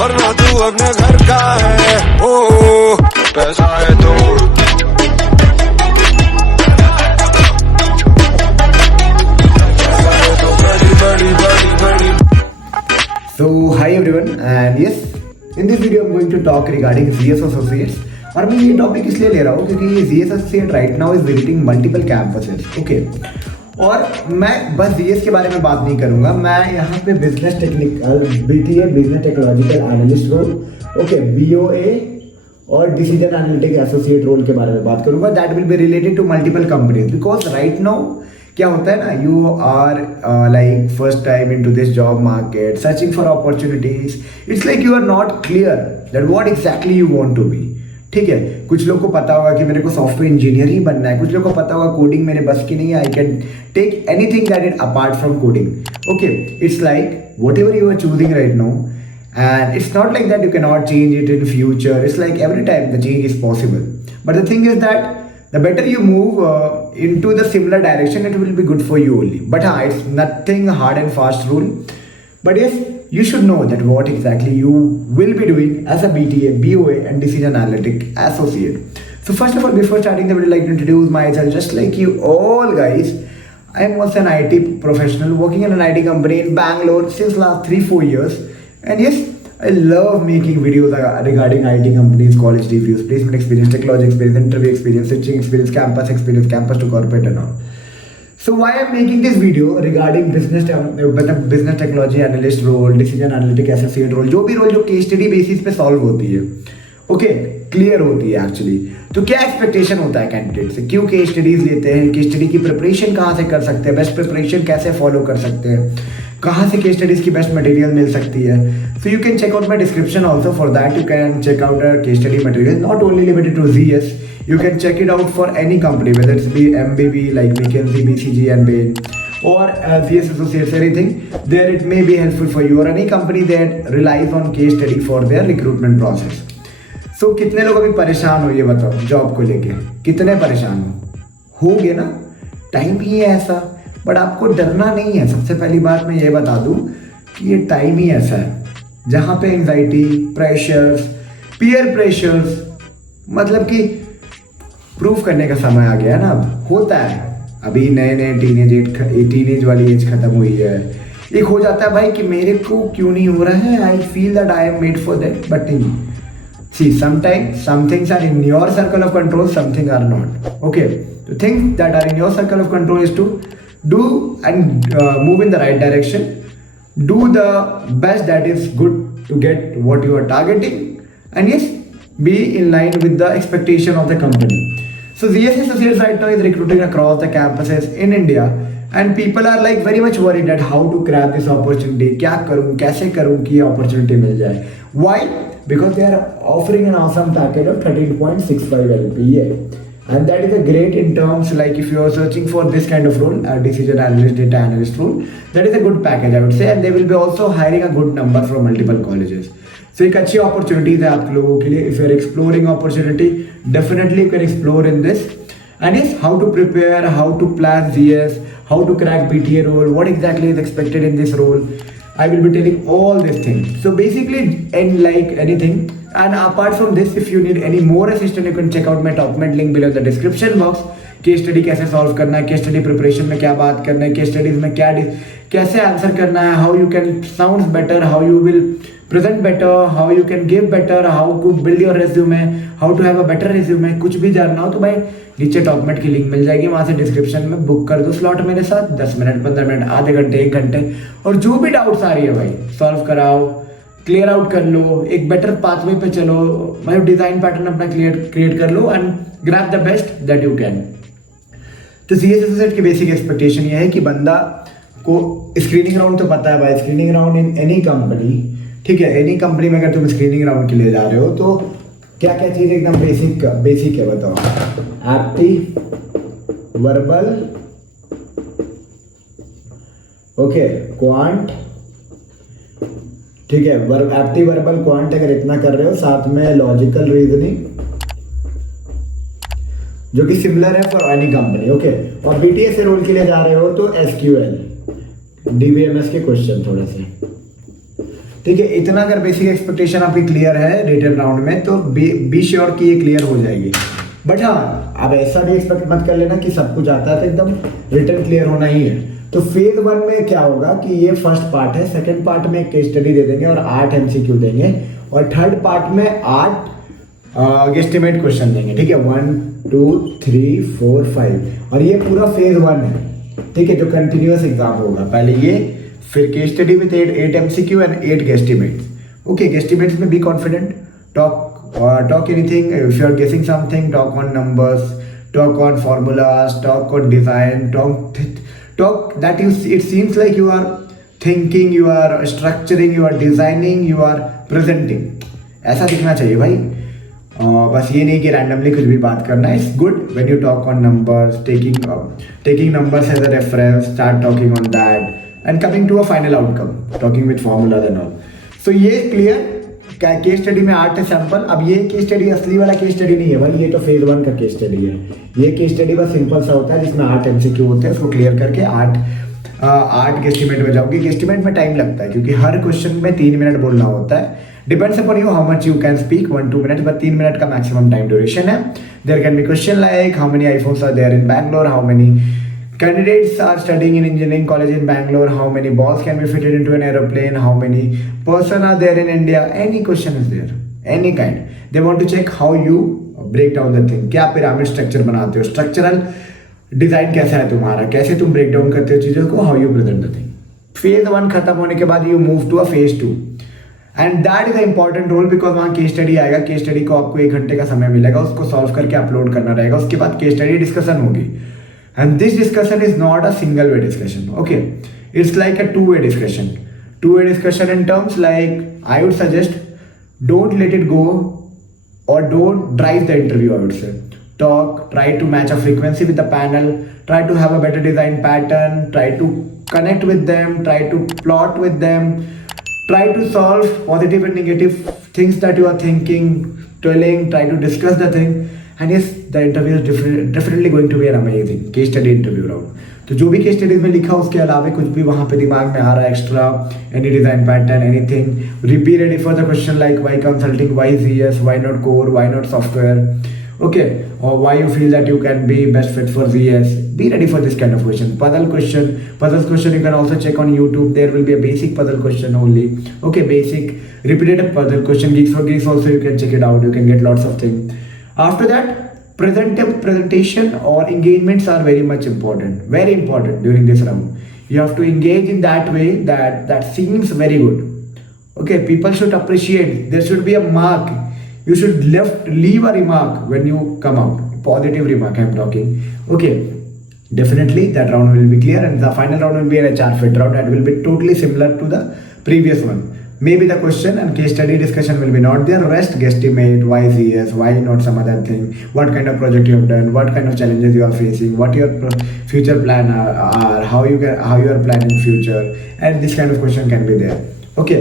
वरना तू अपने घर का है। ओ पैसा है तो बड़ी बड़ी बड़ी। So hi everyone and yes, in this video I'm going to talk regarding ZS Associates। और मैं ये टॉपिक इसलिए ले रहा हूँ क्योंकि ZS Associate right now is visiting multiple campuses, okay? और मैं बस ZS के बारे में बात नहीं करूँगा, मैं यहाँ पे business technical BTA business technological analyst role, okay, BOA और डिसीजन एनालिटिक एसोसिएट रोल के बारे में बात करूँगा। That will be related to multiple companies because right now क्या होता है ना, you are like first time in to this job market searching for opportunities. It's like you are not clear that what exactly you want to be. ठीक है, कुछ लोग को पता होगा कि मेरे को सॉफ्टवेयर इंजीनियर ही बनना है, कुछ लोग को पता होगा कोडिंग मेरे बस की नहीं है, I can take anything that is apart from coding. Okay, it's like whatever you are choosing right now and it's not like that you cannot change it in future. It's like every time the change is possible, but the thing is that the better you move into the similar direction, it will be good for you only. But it's nothing hard and fast rule, but yes, you should know that what exactly you will be doing as a BTA, BOA and decision analytic associate. So first of all, before starting I would like to introduce myself. Just like you all guys, I am also an IT professional working in an IT company in Bangalore since last 3-4 years. And yes, I love making videos regarding IT companies, college reviews, placement experience, technology experience, interview experience, switching experience, campus to corporate and all. So why I'm making this video regarding business technology analyst role, decision analytic associate role, जो भी role जो case study basis पे solve होती है, okay, clear होती है actually. तो क्या एक्सपेक्टेशन होता है कैंडिडेट से, क्यों केस स्टडीज लेते हैं, केस स्टडी की प्रिपरेशन कहाँ से कर सकते हैं, बेस्ट प्रिपरेशन कैसे फॉलो कर सकते हैं, कहाँ से केस स्टडीज की बेस्ट मटेरियल मिल सकती है। So you can check out my description also. For that you can check out case study material, not only limited to ZS, you can check it out for any company, whether it's be MBB like McKinsey, BCG and Bain, or ZS Associates, anything there it may be helpful for you, or any company that relies on case study for their recruitment process. So कितने लोग अभी परेशान हो, ये बताओ, job को लेके कितने परेशान होगे ना, टाइम ही है ऐसा। बट आपको डरना नहीं है। सबसे पहली बात मैं ये बता दूं कि ये टाइम ही ऐसा है जहाँ पे एंजाइटी, प्रेशर्स, पीयर प्रेशर्स, मतलब कि प्रूफ करने का समय आ गया है ना। अब होता है, अभी नए टीनेज वाली एज खत्म हुई है, एक हो जाता है भाई कि मेरे को क्यों नहीं हो रहा है, I feel that I am made for that, but नहीं। See sometimes some things are in your circle of control, something are not. Okay, the things that are in your circle of control is to do and move in the right direction, do the best that is good to get what you are targeting, and yes, be in line with the expectation of the company. So ZS Associates right now is recruiting across the campuses in India, and people are like very much worried that how to grab this opportunity, क्या करूँ, कैसे करूँ कि ये opportunity मिल जाए. Why? Because they are offering an awesome package of 13.65 LPA, and that is a great in terms like if you are searching for this kind of role, a decision analyst, data analyst role, that is a good package I would say, and they will be also hiring a good number from multiple colleges. So एक अच्छी opportunities है आप लोगों के लिए. If you are exploring opportunity, definitely you can explore in this. And yes, how to prepare, how to plan ZS, how to crack BTA role, what exactly is expected in this role, I will be telling all these things. So basically, and like anything, and apart from this, if you need any more assistance, you can check out my document link below the description box. Case study कैसे solve करना है, case study preparation में क्या बात करना है, case studies में क्या कैसे आंसर करना है, how you can sound better, how you will present better, how you can give better, how to build your resume, how to have a better resume, कुछ भी जानना हो तो भाई नीचे डॉक्यूमेंट की लिंक मिल जाएगी, वहाँ से डिस्क्रिप्शन में बुक कर दो स्लॉट मेरे साथ, 10 मिनट, 15 मिनट, आधे घंटे, 1 घंटे, और जो भी डाउट्स आ रही है भाई सॉल्व कराओ, क्लियर आउट कर लो, एक बेटर पाथवे पे चलो, भाई डिजाइन पैटर्न अपना क्रिएट कर लो and grab the best that you can. तो ZS Associates की बेसिक एक्सपेक्टेशन ये है कि बंदा को स्क्रीनिंग राउंड तो पता है भाई, screening round in any company, ठीक है, एनी कंपनी में अगर तुम स्क्रीनिंग राउंड के लिए जा रहे हो तो क्या क्या चीज़ एकदम बेसिक है बताओ। एप्टी, वर्बल, ओके, क्वांट, ठीक है, एप्टी, वर्बल, क्वांट अगर इतना कर रहे हो, साथ में लॉजिकल रीजनिंग जो कि सिमिलर है फॉर एनी कंपनी, ओके। और BTA से रोल के लिए जा रहे हो तो SQL, DBMS के क्वेश्चन थोड़े से, ठीक है, इतना अगर बेसिक एक्सपेक्टेशन आपकी क्लियर है रिटन राउंड में तो बी श्योर कि ये क्लियर हो जाएगी। बट हाँ, अब ऐसा भी एक्सपेक्ट मत कर लेना कि सब कुछ आता है तो एकदम रिटन क्लियर होना ही है। तो फेज 1 में क्या होगा कि ये फर्स्ट पार्ट है, सेकंड पार्ट में एक केस स्टडी दे देंगे और 8 एमसीक्यू देंगे, और थर्ड पार्ट में 8 गेस्टिमेट क्वेश्चन देंगे। ठीक है, 1 2 3 4 5, और ये पूरा फेज 1 है। ठीक है, जो कंटिन्यूअस एग्जाम होगा, पहले ये, फिर case study with 8 MCQ and 8 guesstimates. Okay, guesstimates में be confident, talk anything. If you are guessing something, talk on numbers, talk on formulas, talk on design, talk that it seems like you are thinking, you are structuring, you are designing, you are presenting. ऐसा दिखना चाहिए भाई। बस ये नहीं कि randomly कुछ भी बात करना है। It's good when you talk on numbers, taking numbers as a reference, start talking on that and coming to a final outcome, talking with formulas and all. So ये क्लियर। केस स्टडी में 8 sample. अब ये case study असली वाला case study नहीं है भाई, ये तो फेज 1 का केस स्टडी है। ये केस स्टडी बस सिंपल सा होता है जिसमें 8 एमसीक्यू होते हैं, उसको क्लियर करके 8 गेस्टिमेट में जाओगे। गेस्टिमेट में टाइम लगता है क्योंकि हर क्वेश्चन में 3 मिनट बोलना होता है। Depends upon you how much you can speak, 1-2 minute, but 3 minute का मैक्सिमम टाइम ड्यूरेशन है। There can be question like how many iPhones are there in Bangalore, how many candidates are studying in engineering college in Bangalore, how many balls can be fitted into an aeroplane, how many person are there in India, any question is there, any kind. They want to check how you break down the thing, क्या pyramid structure बनाते हो, structural design कैसा है तुम्हारा, कैसे तुम break down करते हो चीज़ों को, how you present the thing. Phase 1 खत्म होने के बाद you move to a phase 2. And that is important role because वहाँ केस स्टडी आएगा। केस स्टडी को आपको 1 घंटे का समय मिलेगा, उसको सॉल्व करके अपलोड करना रहेगा। उसके बाद केस स्टडी डिस्कशन होगी, and this discussion is not a single way discussion. Okay, it's like a two-way discussion in terms like I would suggest don't let it go or don't drive the interview. I would say talk, try to match a frequency with the panel, try to have a better design pattern, try to connect with them, try to plot with them, try to solve positive and negative things that you are thinking, telling, try to discuss the thing. And yes, the interview is definitely going to be an amazing case study interview round. तो जो भी case studies में लिखा उसके अलावा कुछ भी वहाँ पे दिमाग में आ रहा है extra, any design pattern, anything, be ready for the question like why consulting, why GS, why not core, why not software, okay, और why you feel that you can be best fit for GS. Be ready for this kind of question. Puzzle question you can also check on YouTube. There will be a basic puzzle question only. Okay, basic repetitive puzzle question. Geeks for Geeks also you can check it out. You can get lots of things. After that, presentation or engagements are very much important. Very important during this round. You have to engage in that way that seems very good. Okay, people should appreciate. There should be a mark. You should leave a remark when you come out. Positive remark I am talking. Okay. Definitely that round will be clear, and the final round will be an HR fit round and will be totally similar to the previous one. Maybe the question and case study discussion will be not there. Rest guesstimate, why CS, why not some other thing, what kind of project you have done, what kind of challenges you are facing, what your future plan are, how you are planning future, and this kind of question can be there. Okay,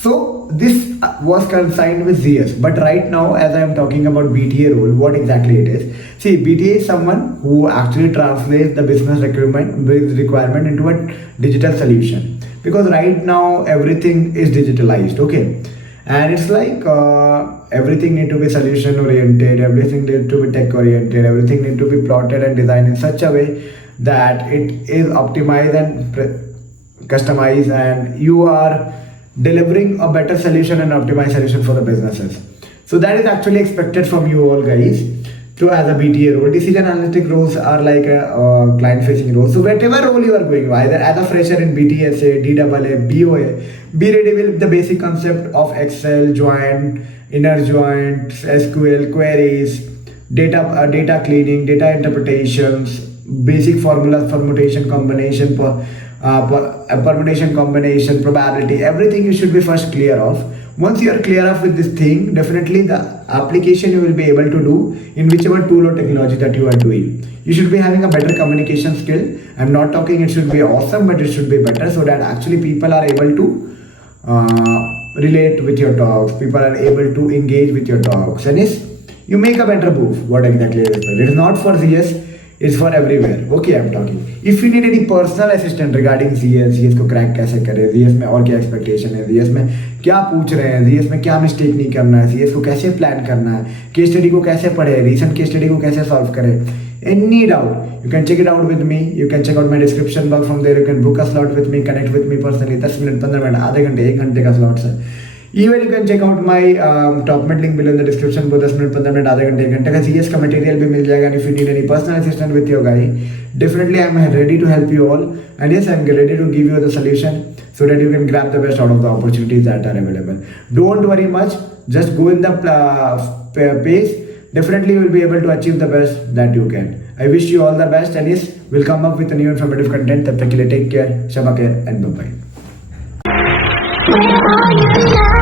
so this was consigned with ZS, but right now as I am talking about BTA role, what exactly it is. See, BTA is someone who actually translates the business requirement into a digital solution, because right now everything is digitalized. Okay, and it's like everything need to be solution oriented, everything need to be tech oriented, everything need to be plotted and designed in such a way that it is optimized and customized, and you are delivering a better solution and optimized solution for the businesses. So that is actually expected from you all guys. So as a BTA role, decision analytic roles are like a client facing role. So whatever role you are going, either as a fresher in BTSA, DAA, BOA, be ready with the basic concept of Excel, joint, inner joint, SQL, queries, data cleaning, data interpretations, basic formulas, permutation combination, probability, everything you should be first clear of. Once you are clear of with this thing, definitely the application you will be able to do in whichever tool or technology that you are doing. You should be having a better communication skill. I'm not talking it should be awesome, but it should be better so that actually people are able to relate with your talks. People are able to engage with your talks. And yes, you make a better move. What exactly is it? It is not for CS. It's for everywhere. Okay, I'm talking. If you need any personal assistant regarding CS को crack कैसे करें, CS में और क्या expectation है, CS में क्या पूछ रहे हैं, CS में क्या मिस्टेक नहीं करना है, CS को कैसे प्लान करना है, केस स्टडी को कैसे पढ़े, रीसेंट केस स्टडी को कैसे सॉल्व करें, any doubt, you can check it out with me. You can check out my description box. From there you can book a slot with me, connect with me personally. 10 minute 15 minute आधे घंटे 1 घंटे का slots है. Even you can check out my top mid link below in the description. वो 10 minute 15 minute आधे घंटे 1 घंटे का CS का मटेरियल भी मिल जाएगा. And if you need any personal assistant with your guy, definitely I'm ready to help you all. And yes, I'm ready to give you the solution so that you can grab the best out of the opportunities that are available. Don't worry much. Just go in the pace. Definitely you will be able to achieve the best that you can. I wish you all the best, and yes, we'll come up with a new informative content. तब तक के लिए take care, Shama care, and bye bye.